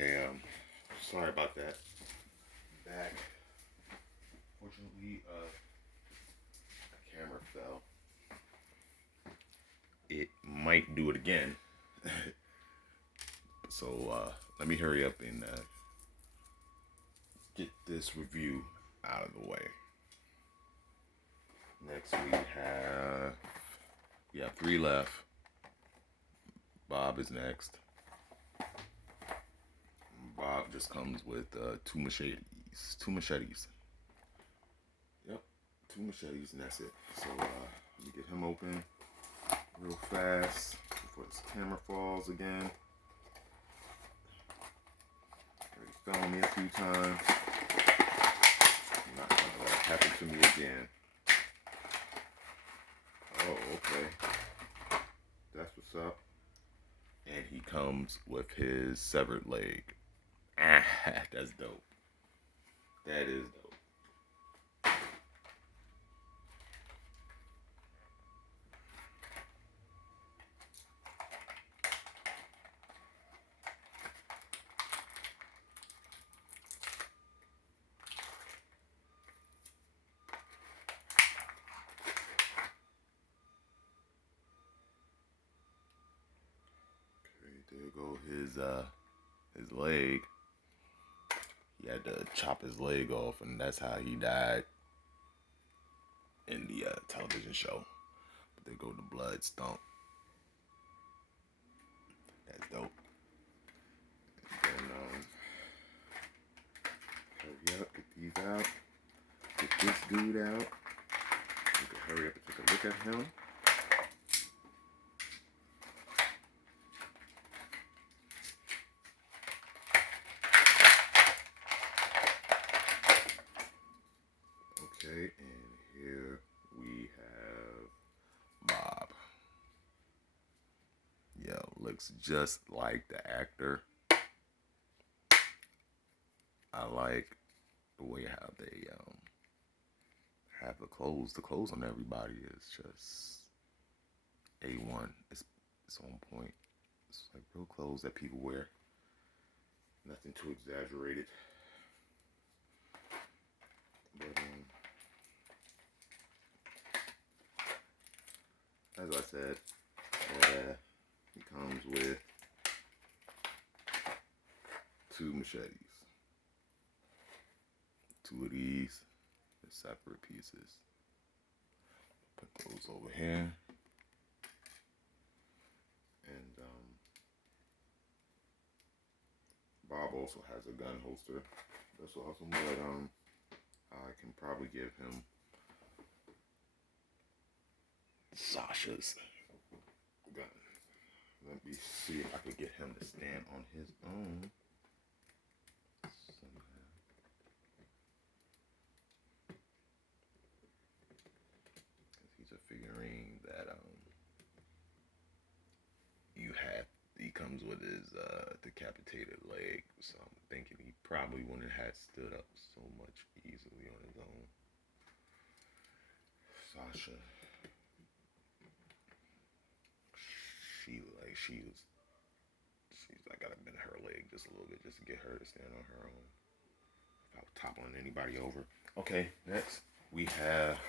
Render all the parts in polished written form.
Okay, sorry about that. Back. Fortunately, the camera fell. It might do it again. So let me hurry up and get this review out of the way. Next we have 3 left. Bob is next. Bob just comes with 2 machetes. 2 machetes. Yep, 2 machetes and that's it. So let me get him open real fast before this camera falls again. Already fell on me a few times. I'm not gonna let it happen to me again. Oh, okay. That's what's up. And he comes with his severed leg. Ah, that's dope. That is dope. Okay, there go his leg. He had to chop his leg off, and that's how he died in the television show. But there go the blood stump. That's dope. And hurry up, get these out. Get this dude out. You can hurry up and take a look at him. Okay, and here we have Bob. Yo, looks just like the actor. I like the way how they have the clothes. The clothes on everybody is just A1. It's on point. It's like real clothes that people wear. Nothing too exaggerated. But as I said, he comes with 2 machetes. 2 of these are separate pieces. Put those over here. And Bob also has a gun holster. That's awesome. But I can probably give him Sasha's gun. Let me see if I can get him to stand on his own somehow. He's a figurine that he comes with his decapitated leg, so I'm thinking he probably wouldn't have stood up so much easily on his own. Sasha, she's like gotta bend her leg just a little bit just to get her to stand on her own without toppling anybody over. Okay, next we have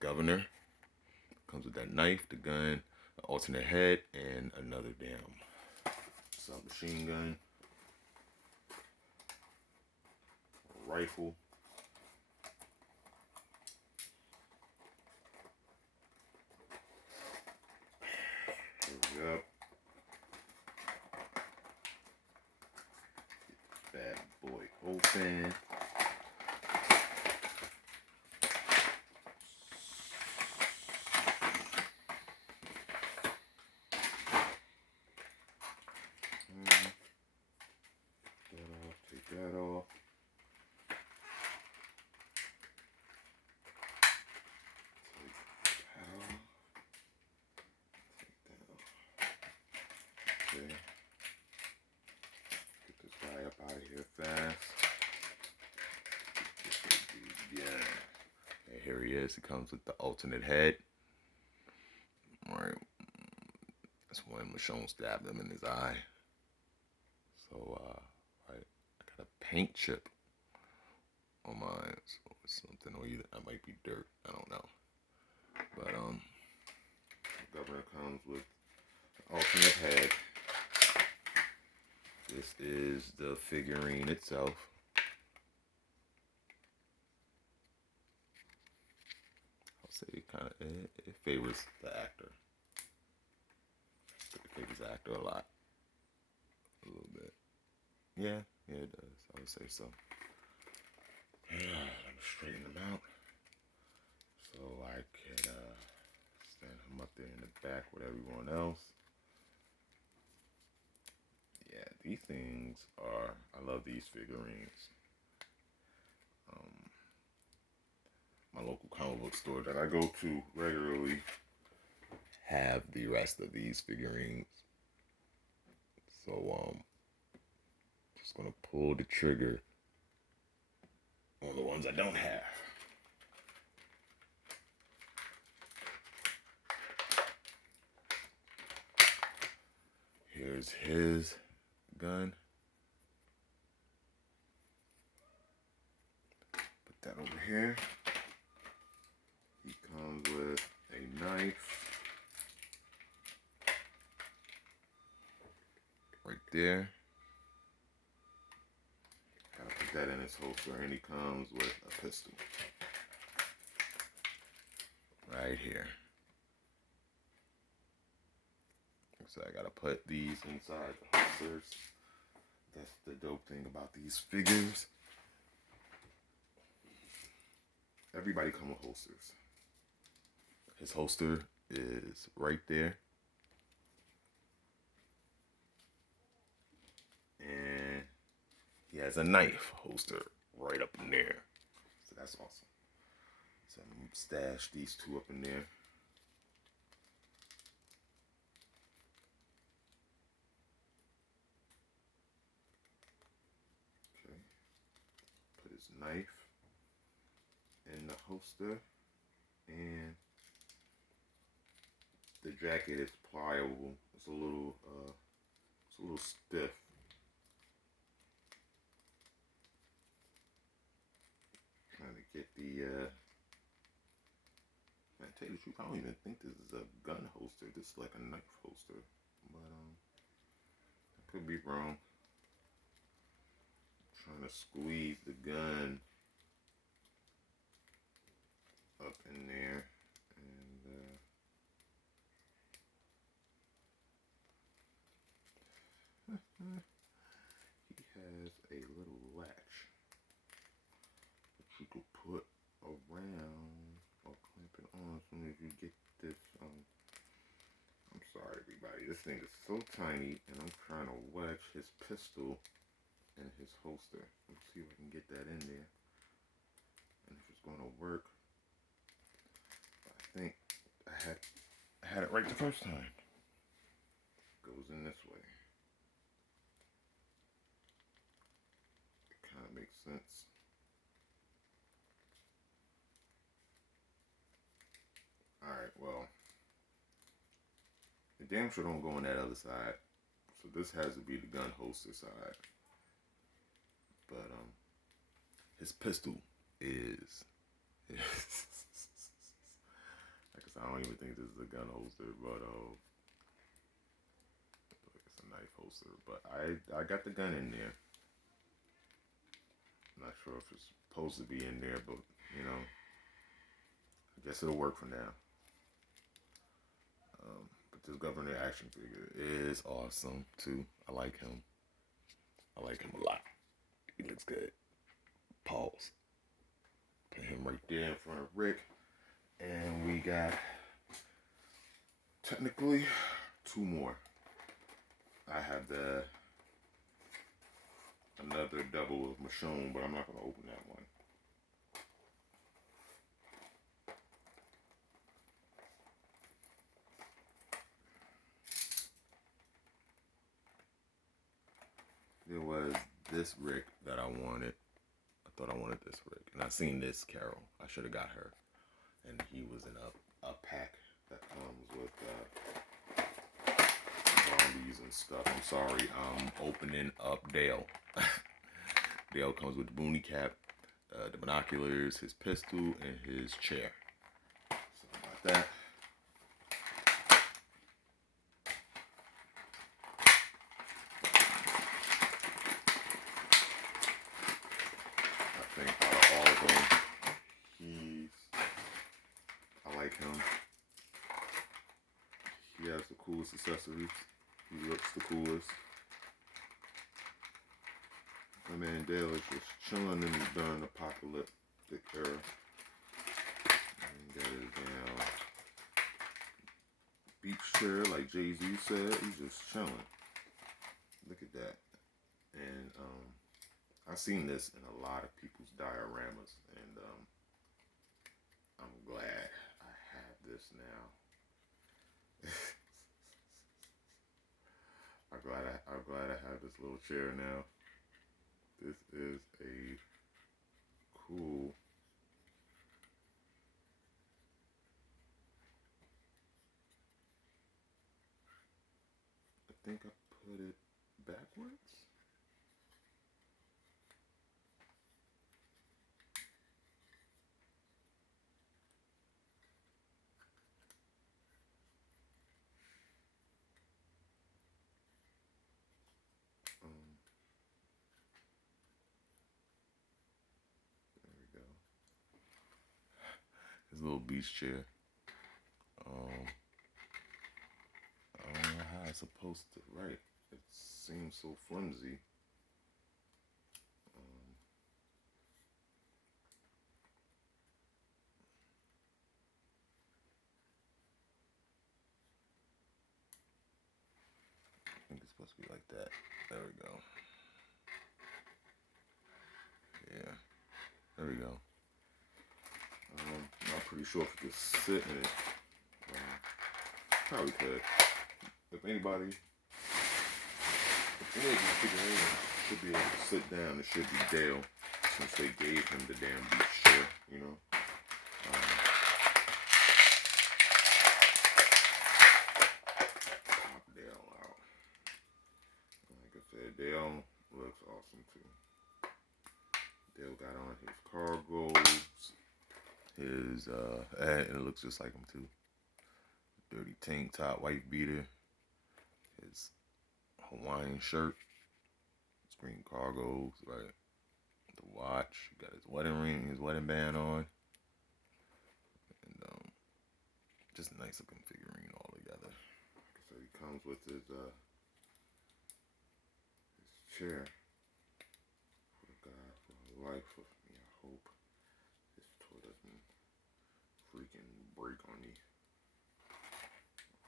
Governor. Comes with that knife, the gun, an alternate head, and another damn submachine gun, a rifle. Hurry up. Get this bad boy open. Take that off. Okay. Get this guy up out of here fast. Yeah. Okay, here he is. He comes with the alternate head. Alright. That's when Michonne stabbed him in his eye. So, right, I got a paint chip on mine. So it's something, or either that might be dirt. I don't know. But the governor comes with an alternate head. This is the figurine itself. I'll say it favors the actor. It favors the actor a lot. A little bit. Yeah, it does. I would say so. Yeah, let me straighten them out so I could stand him up there in the back with everyone else. Yeah, these things are, I love these figurines. My local comic book store that I go to regularly have the rest of these figurines. So, just gonna pull the trigger on the ones I don't have. Here's his gun. Put that over here. He comes with a knife. Right there. Gotta put that in his holster, and he comes with a pistol. Right here. So I gotta put these inside the holsters. That's the dope thing about these figures. Everybody come with holsters. His holster is right there. And he has a knife holster right up in there. So that's awesome. So I'm gonna stash these two up in there. Okay. Put his knife in the holster. And the jacket is pliable. It's a little stiff. Trying to get the man, tell you the truth, I don't even think this is a gun holster. This is like a knife holster. But I could be wrong. Trying to squeeze the gun up in there, and he has a little latch that you could put around or clamp it on as soon as you get this. I'm sorry, everybody. This thing is so tiny, and I'm trying to wedge his pistol in his holster. Let's see if I can get that in there, and if it's going to work. I think I had it right the first time. Goes in this way. It kind of makes sense. Alright, well, the damn sure don't go on that other side. So this has to be the gun holster side. But his pistol is I guess I don't even think this is a gun holster, but it's a knife holster. But I got the gun in there. I'm not sure if it's supposed to be in there, but you know, I guess it'll work for now. But this Governor action figure is awesome too. I like him. I like him a lot. He looks good. Pause. Put him right there in front of Rick. And we got technically two more. I have another double of Michonne, but I'm not going to open that one. There was this Rick that I wanted. I thought I wanted this Rick. And I seen this Carol. I should have got her. And he was in a pack that comes with these and stuff. I'm sorry. I'm opening up Dale. Dale comes with the boonie cap, the binoculars, his pistol, and his chair. So about that. I think out of all of them, I like him. He has the coolest accessories. He looks the coolest. My man Dale is just chilling in during the apocalyptic era. And got his damn beach chair, like Jay-Z said. He's just chilling. Look at that. And I've seen this in a lot of people's dioramas, and I'm glad I have this now. I'm glad I have this little chair now. This is a cool. I think I put it backwards. There we go. His little beach chair. I don't know how it's supposed to write. It seems so flimsy. I think it's supposed to be like that. There we go. Yeah. There we go. I'm not pretty sure if you could sit in it. Probably could. If anybody should be able to sit down, it should be Dale, since they gave him the damn beach chair, you know. Pop Dale out. Like I said, Dale looks awesome too. Dale got on his cargos, and it looks just like him too. Dirty tank top, white beater, his Hawaiian shirt, green cargos, right? The watch, got his wedding ring, his wedding band on, and just a nice looking figurine all together. So he comes with his chair for the guy for life with me. I hope his toy doesn't freaking break on me.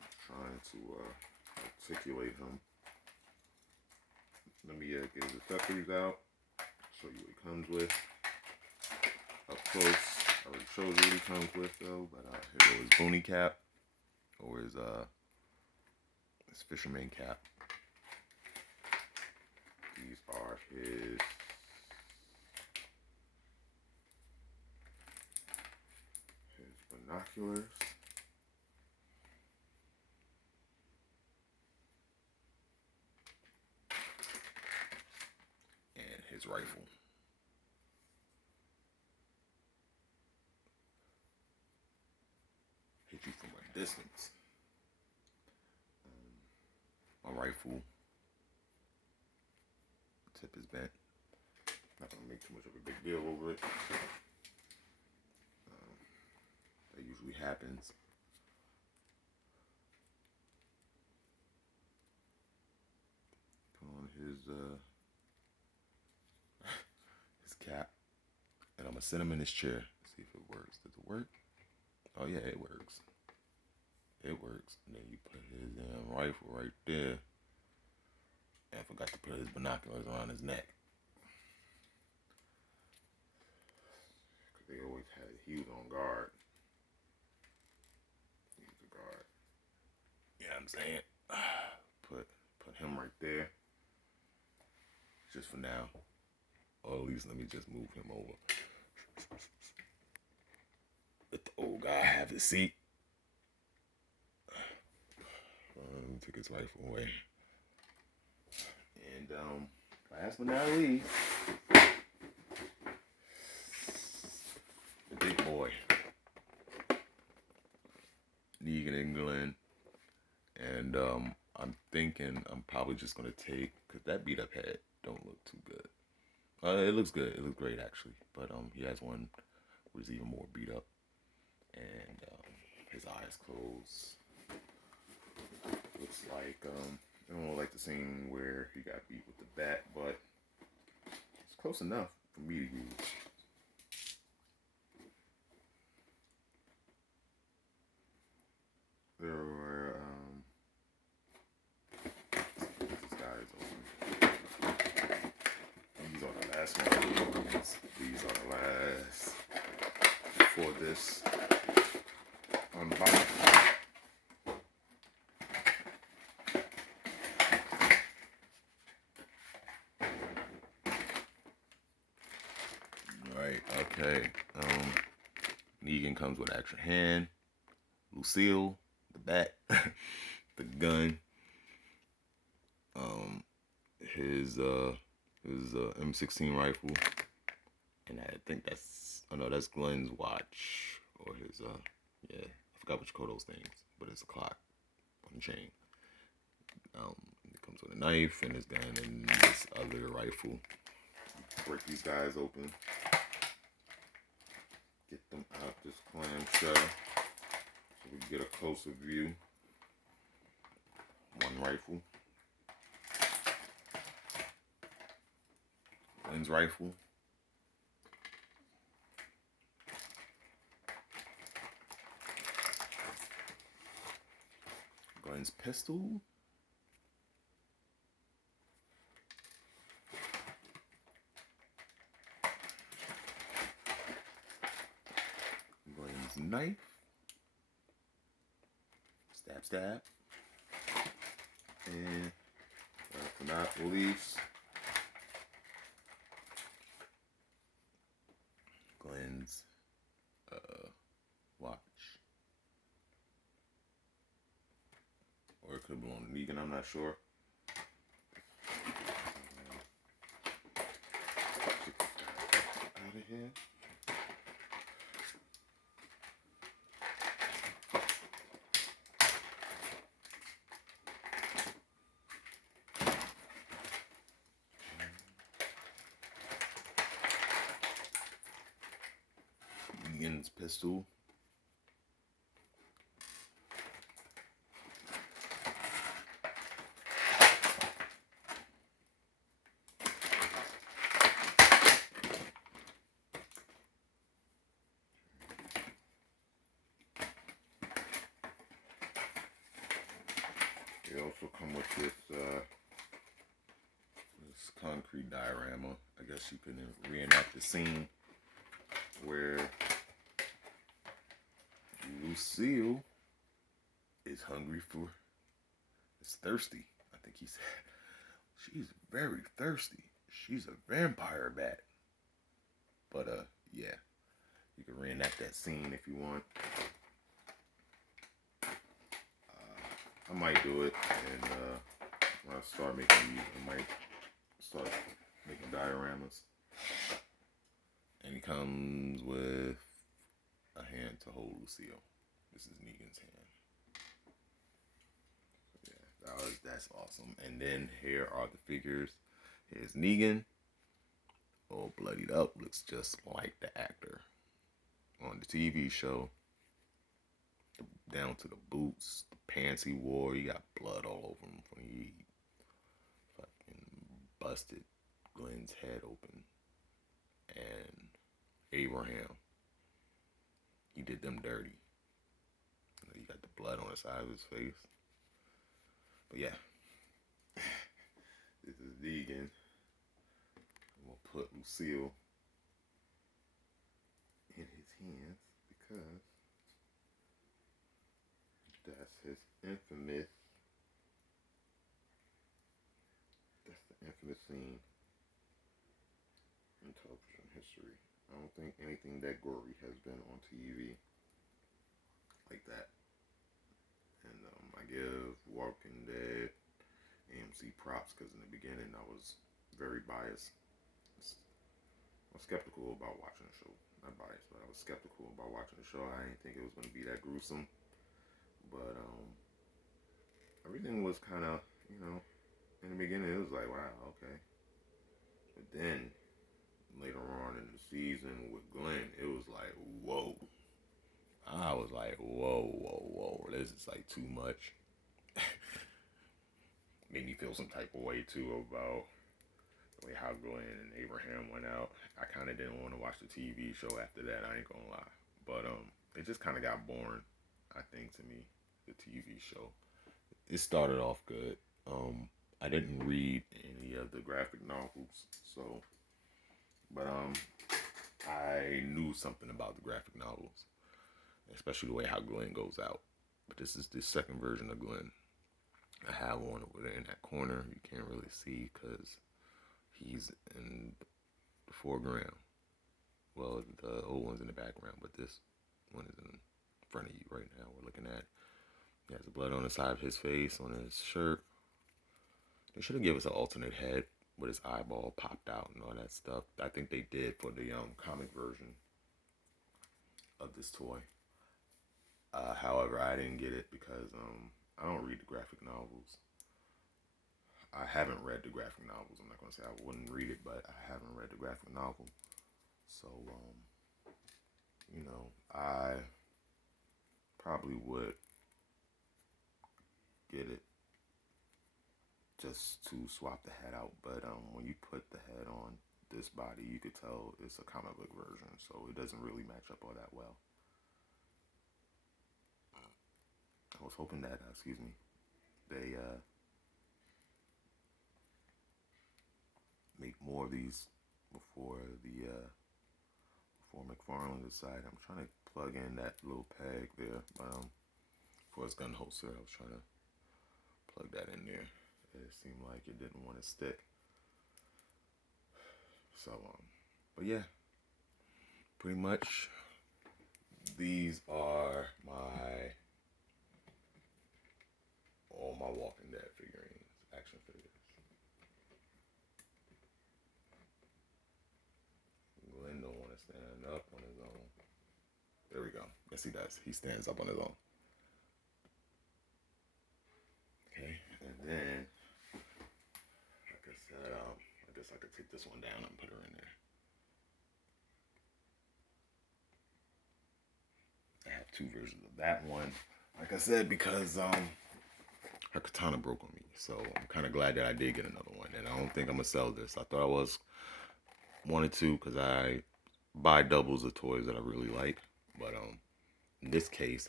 I'm trying to articulate him. Let me get his accessories out, show you what he comes with. Up close, I already showed you what he comes with though, but here goes his boonie cap, or his fisherman cap. These are his binoculars. His rifle. Hit you from a distance. My rifle tip is bent. Not gonna make too much of a big deal over it. That usually happens. Put on his cap, and I'm gonna sit him in his chair. See if it works. Does it work? Oh yeah, it works. It works. And then you put his damn rifle right there. And I forgot to put his binoculars around his neck. Cause they always had it. He was on guard. He was a guard. You know what I'm saying? Put him right there. Just for now. Or at least let me just move him over. Let the old guy have his seat. Let me take his rifle away. And last but not least, the big boy, Negan and Glenn. And I'm thinking I'm probably just gonna take, cause that beat up head don't look too good. It looks good. It looks great actually. But he has one who's even more beat up, and his eyes closed. Looks like I don't like the scene where he got beat with the bat, but it's close enough for me to use. There were these guys open. These are the last ones. These are the last for this unboxing. Alright, okay. Negan comes with an extra hand. Lucille, the bat, the gun, his M16 rifle, and I think that's Glenn's watch, or his yeah, I forgot what you call those things, but it's a clock on the chain. It comes with a knife and his gun and this other rifle. Break these guys open, get them out this clamshell so we can get a closer view. One rifle, Glenn's rifle, Glenn's pistol, Glenn's knife, stab stab, and last but not least, Glenn's watch. Or it could belong to Negan, I'm not sure. Out of here. Negan's pistol. They also come with this concrete diorama. I guess you can reenact the scene where Lucille is hungry for, is thirsty. I think he said she's very thirsty. She's a vampire bat. But yeah, you can reenact that scene if you want. I might do it, and when I start making these, I might start making dioramas. And he comes with a hand to hold Lucille. This is Negan's hand. So yeah, that's awesome. And then here are the figures. Here's Negan, all bloodied up, looks just like the actor on the TV show. Down to the boots, the pants he wore, he got blood all over him when he fucking busted Glenn's head open. And Abraham, he did them dirty. He got the blood on the side of his face. But yeah, this is Negan. I'm gonna put Lucille in his hands because that's the infamous scene in television history. I don't think anything that gory has been on TV like that. And I give Walking Dead AMC props because in the beginning I was very biased. I was skeptical about watching the show. Not biased, but I was skeptical about watching the show. I didn't think it was going to be that gruesome. But everything was kind of, you know, in the beginning it was like, wow, okay. But then later on in the season with Glenn, it was like, whoa. I was like, whoa, whoa, whoa. This is like too much. Made me feel some type of way too about the way how Glenn and Abraham went out. I kind of didn't want to watch the TV show after that. I ain't gonna lie, but it just kind of got boring. I think to me, the TV show. It started off good. I didn't read any of the graphic novels, so but I knew something about the graphic novels, especially the way how Glenn goes out. But this is the second version of Glenn. I have one over there in that corner. You can't really see because he's in the foreground. Well, the old one's in the background, but this one is in front of you right now. We're looking at. He has the blood on the side of his face, on his shirt. They should have given us an alternate head with his eyeball popped out and all that stuff. I think they did for the comic version of this toy. However, I didn't get it because I don't read the graphic novels. I haven't read the graphic novels. I'm not going to say I wouldn't read it, but I haven't read the graphic novel. So, you know, I probably would get it just to swap the head out. But when you put the head on this body, you could tell it's a comic book version, so it doesn't really match up all that well. I was hoping that, they make more of these before before McFarlane decide. I'm trying to plug in that little peg there, for his gun holster. I was trying to plug that in there. It seemed like it didn't want to stick. So but yeah, pretty much these are all my Walking Dead figurines, action figures. Glenn don't want to stand up on his own. There we go. Yes, he does. He stands up on his own. Okay, and then, like I said, I guess I could take this one down and put her in there. I have two versions of that one. Like I said, because her katana broke on me, so I'm kind of glad that I did get another one. And I don't think I'm gonna sell this. I thought I wanted to, because I buy doubles of toys that I really like. But in this case,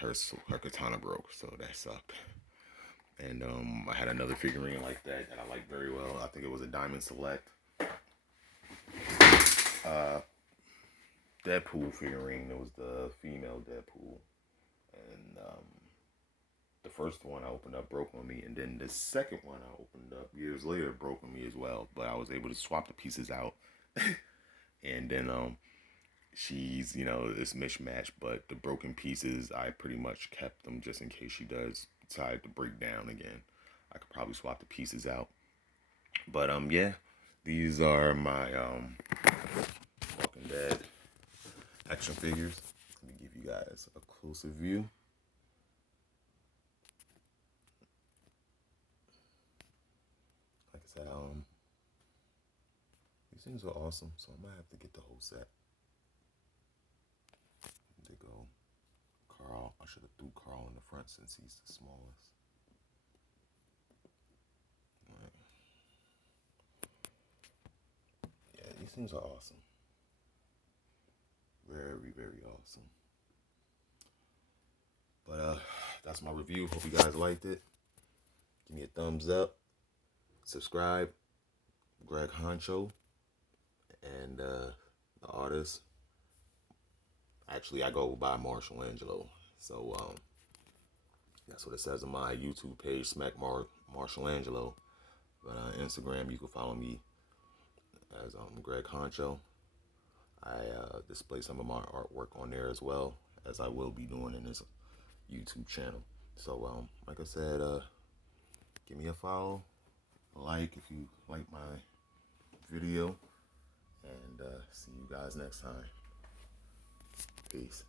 her katana broke, so that sucked. And I had another figurine like that I liked very well. I think it was a Diamond Select Deadpool figurine. It was the female Deadpool, and the first one I opened up broke on me, and then the second one I opened up years later broke on me as well. But I was able to swap the pieces out, and then she's, it's mismatched, but the broken pieces I pretty much kept them just in case she does decide to break down again. I could probably swap the pieces out. But yeah, these are my Walking Dead action figures. Let me give you guys a closer view. Like I said, these things are awesome, so I might have to get the whole set. They go. Carl, I should have threw Carl in the front since he's the smallest. Right. Yeah, these things are awesome. Very, very awesome. But that's my review. Hope you guys liked it. Give me a thumbs up. Subscribe. Greg Honcho. And the artist. Actually, I go by Marshall Angelo. So that's what it says on my YouTube page, Smack Marshall Angelo. But on Instagram, you can follow me as Greg Honcho. I display some of my artwork on there as well, as I will be doing in this YouTube channel. So like I said, Give me a follow, a like if you like my video, and see you guys next time. Peace.